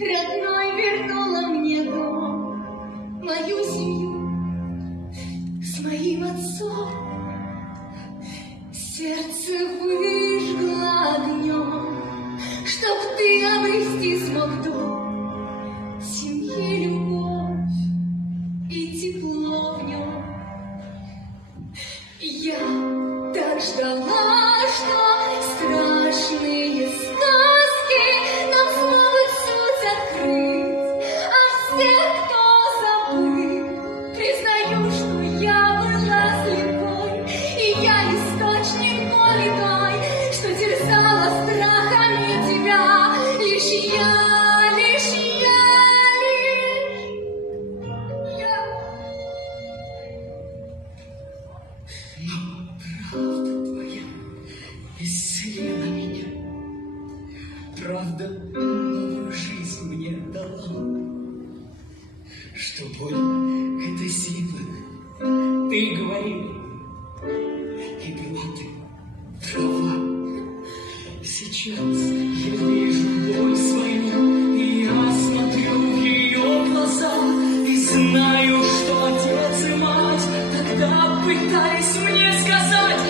родной вернула мне дом, мою семью с моим отцом. Сердце выжгло огнем, чтоб ты обрести смог дом, в семье любовь и тепло в нем. Я так ждала, что страшные сказки нам смогут суть открыть, а все, кто забыл, признаю, что я была слепой, и я источник боли той, что терзала страхами тебя, лишь я, лишь я. Но правда твоя исцелила меня, правда новую жизнь мне дала, что боль — это сила, ты говорила, и была ты права. Сейчас я вижу боль свою, и я смотрю в ее глаза, и знаю, что отец и мать тогда пытались мне сказать: